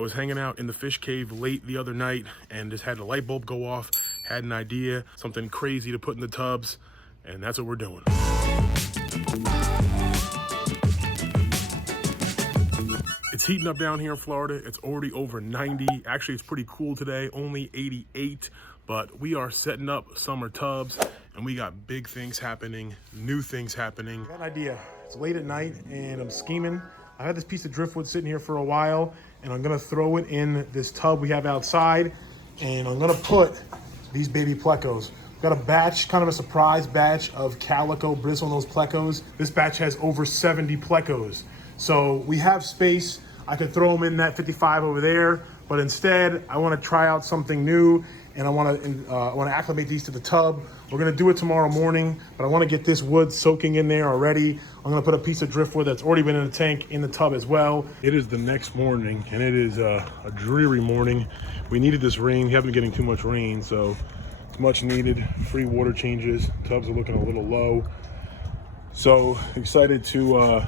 I was hanging out in the fish cave late the other night and just had the light bulb go off, had an idea, something crazy to put in the tubs, and that's what we're doing. It's heating up down here in Florida. It's already over 90. Actually, it's pretty cool today, only 88, but we are setting up summer tubs and we got big things happening, new things happening. I got an idea. It's late at night and I'm scheming. I had this piece of driftwood sitting here for a while and I'm gonna throw it in this tub we have outside and I'm gonna put these baby plecos. Got a batch, kind of a surprise batch of calico bristlenose plecos. This batch has over 70 plecos. So we have space. I could throw them in that 55 over there, but instead I want to try out something new and I want to acclimate these to the tub. We're going to do it tomorrow morning, but I want to get this wood soaking in there already. I'm going to put a piece of driftwood that's already been in the tank in the tub as well. It is the next morning and it is a dreary morning. We needed this rain. We haven't been getting too much rain, so it's much needed. Free water changes. Tubs are looking a little low. So excited to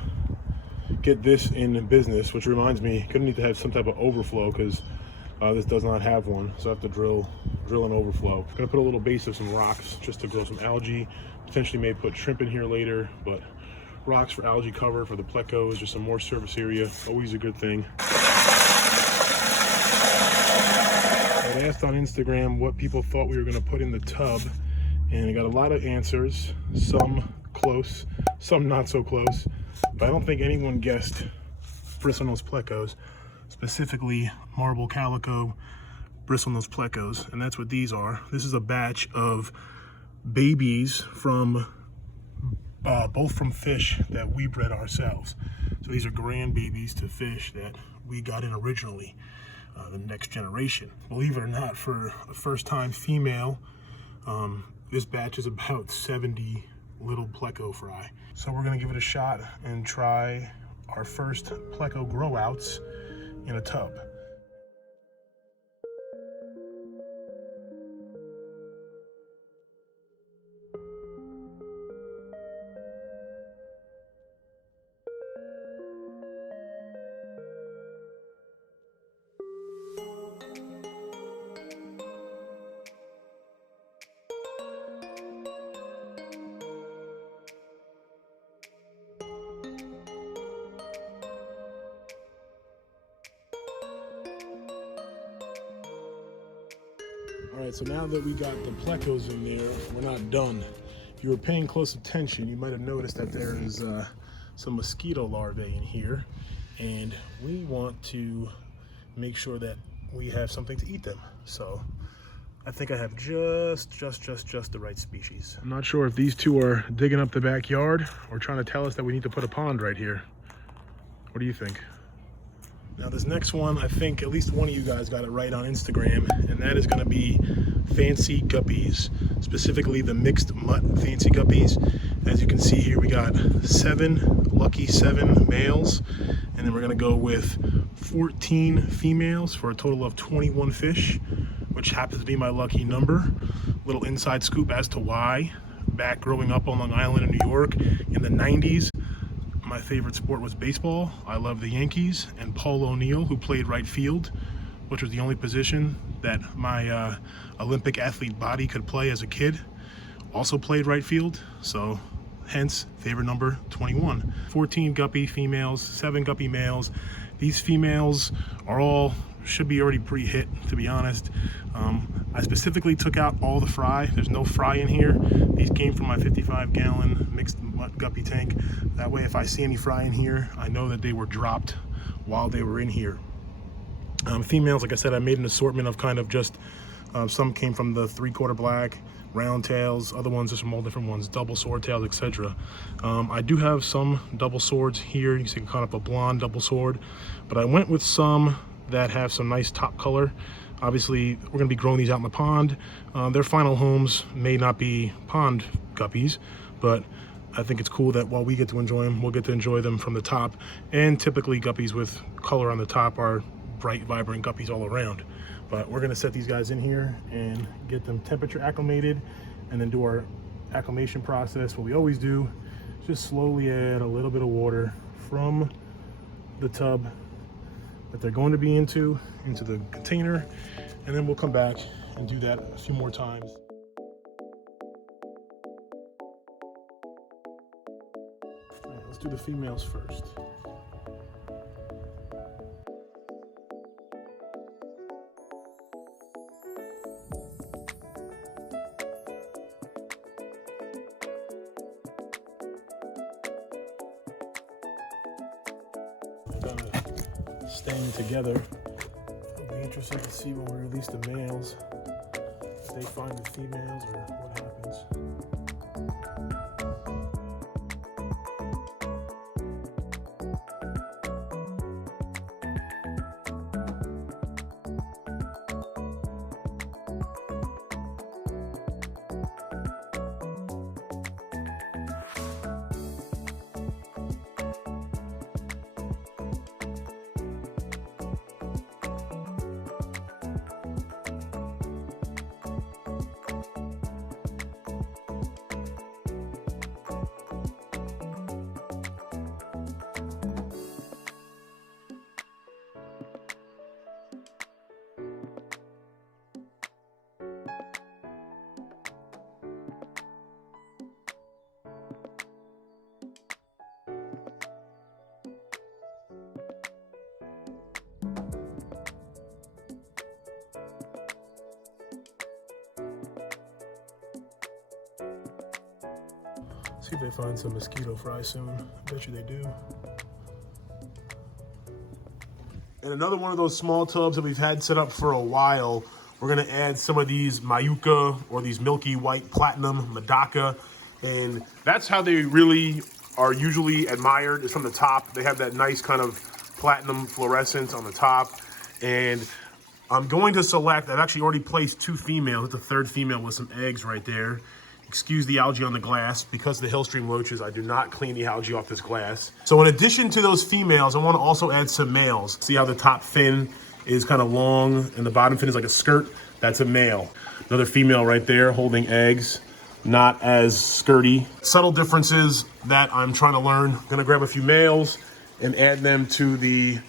get this in business, which reminds me, gonna need to have some type of overflow because this does not have one, so I have to drill an overflow. Gonna put a little base of some rocks just to grow some algae. Potentially may put shrimp in here later, but rocks for algae cover for the plecos, just some more surface area, always a good thing. I asked on Instagram what people thought we were gonna put in the tub, and I got a lot of answers, some close, some not so close. But I don't think anyone guessed bristlenose plecos, specifically marble calico bristlenose plecos, and that's what these are. This is a batch of babies from both from fish that we bred ourselves. So these are grandbabies to fish that we got in originally, the next generation. Believe it or not, for a first-time female, this batch is about 70 little pleco fry. So we're gonna give it a shot and try our first pleco grow outs in a tub. All right, so now that we got the plecos in there, we're not done. If you were paying close attention, you might have noticed that there is some mosquito larvae in here, and we want to make sure that we have something to eat them. So I think I have just the right species. I'm not sure if these two are digging up the backyard or trying to tell us that we need to put a pond right here. What do you think? Now this next one, I think at least one of you guys got it right on Instagram, and that is gonna be fancy guppies, specifically the mixed mutt fancy guppies. As you can see here, we got lucky seven males, and then we're gonna go with 14 females for a total of 21 fish, which happens to be my lucky number. Little inside scoop as to why. Back growing up on Long Island in New York in the 90s, my favorite sport was baseball. I love the Yankees, and Paul O'Neill, who played right field, which was the only position that my Olympic athlete body could play as a kid, also played right field. So hence favorite number 21. 14 guppy females, 7 guppy males. These females are all should be already pre-hit, to be honest. I specifically took out all the fry. There's no fry in here. These came from my 55-gallon mixed mutt guppy tank. That way, if I see any fry in here, I know that they were dropped while they were in here. Females, like I said, I made an assortment of kind of just, some came from the 3/4 black, round tails, other ones are from all different ones, double sword tails, etc. I do have some double swords here. You can see kind of a blonde double sword, but I went with some that have some nice top color. Obviously, we're gonna be growing these out in the pond. Their final homes may not be pond guppies, but I think it's cool that while we get to enjoy them, we'll get to enjoy them from the top. And typically guppies with color on the top are bright, vibrant guppies all around. But we're gonna set these guys in here and get them temperature acclimated and then do our acclimation process. What we always do, just slowly add a little bit of water from the tub that they're going to be into the container, and then we'll come back and do that a few more times. All right, let's do the females first. They're kind of staying together. It'll be interesting to see when we release the males, if they find the females or what happens. See if they find some mosquito fry soon. I bet you they do. And another one of those small tubs that we've had set up for a while, we're gonna add some of these Mayuca or these milky white platinum Medaka. And that's how they really are usually admired, is from the top. They have that nice kind of platinum fluorescence on the top. And I'm going to select, I've actually already placed 2 females. It's the 3rd female with some eggs right there. Excuse the algae on the glass. Because of the Hillstream loaches, I do not clean the algae off this glass. So in addition to those females, I want to also add some males. See how the top fin is kind of long and the bottom fin is like a skirt? That's a male. Another female right there holding eggs, not as skirty. Subtle differences that I'm trying to learn. I'm gonna grab a few males and add them to the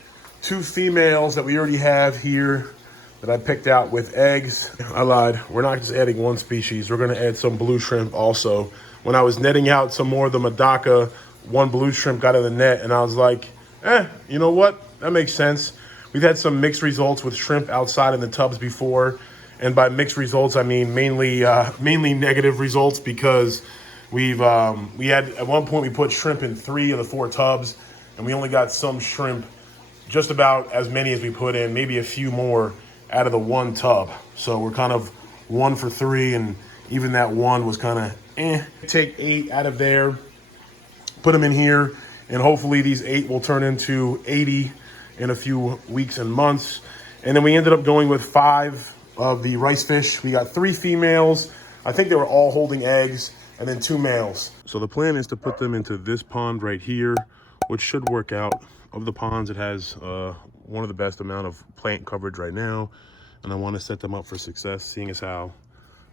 2 females that we already have here that I picked out with eggs. I lied, we're not just adding 1 species, we're gonna add some blue shrimp also. When I was netting out some more of the Medaka, 1 blue shrimp got in the net and I was like, you know what, that makes sense. We've had some mixed results with shrimp outside in the tubs before. And by mixed results, I mean mainly negative results, because we had, at one point we put shrimp in 3 of the 4 tubs and we only got some shrimp, just about as many as we put in, maybe a few more out of the 1 tub. So we're kind of 1 for 3, and even that 1 was kind of Take 8 out of there, put them in here, and hopefully these 8 will turn into 80 in a few weeks and months. And then we ended up going with 5 of the rice fish. We got 3 females. I think they were all holding eggs, and then 2 males. So the plan is to put them into this pond right here, which should work out. Of the ponds, it has one of the best amount of plant coverage right now, and I want to set them up for success, seeing as how,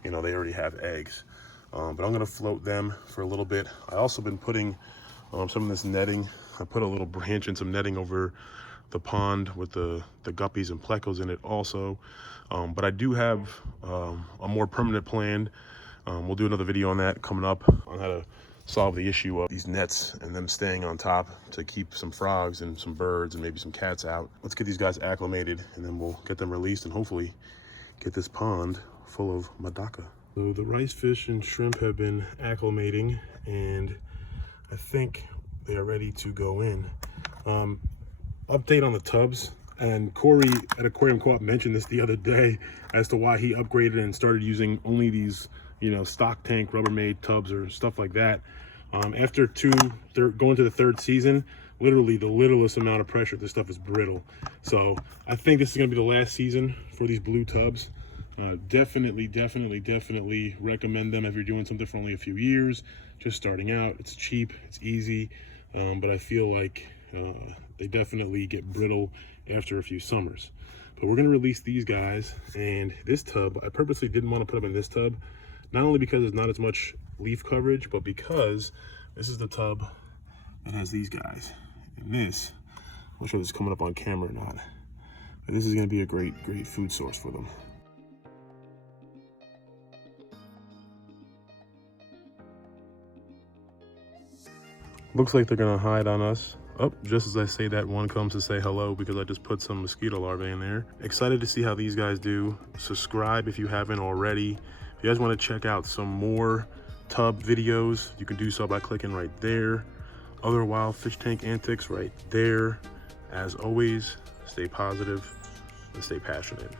you know, they already have eggs. But I'm going to float them for a little bit. I also been putting some of this netting. I put a little branch and some netting over the pond with the guppies and plecos in it also. But I do have a more permanent plan. We'll do another video on that coming up, on how to solve the issue of these nets and them staying on top to keep some frogs and some birds and maybe some cats out. Let's get these guys acclimated, and then we'll get them released and hopefully get this pond full of Medaka. So the rice fish and shrimp have been acclimating, and I think they are ready to go in. Update on the tubs, and Corey at Aquarium Co-op mentioned this the other day as to why he upgraded and started using only these, you know, stock tank Rubbermaid tubs or stuff like that. After going to the 3rd season, literally the littlest amount of pressure, this stuff is brittle. So I think this is gonna be the last season for these blue tubs. Definitely recommend them if you're doing something for only a few years, just starting out. It's cheap, it's easy, but I feel like they definitely get brittle after a few summers. But we're gonna release these guys, and this tub, I purposely didn't want to put them in this tub, not only because there's not as much leaf coverage, but because this is the tub that has these guys. And this, I'm not sure if this is coming up on camera or not, And this is going to be a great food source for them. Looks like they're gonna hide on us. Oh, just as I say that, one comes to say hello because I just put some mosquito larvae in there. Excited to see how these guys do. Subscribe if you haven't already. If you guys want to check out some more tub videos, you can do so by clicking right there. Other wild fish tank antics right there. As always, stay positive and stay passionate.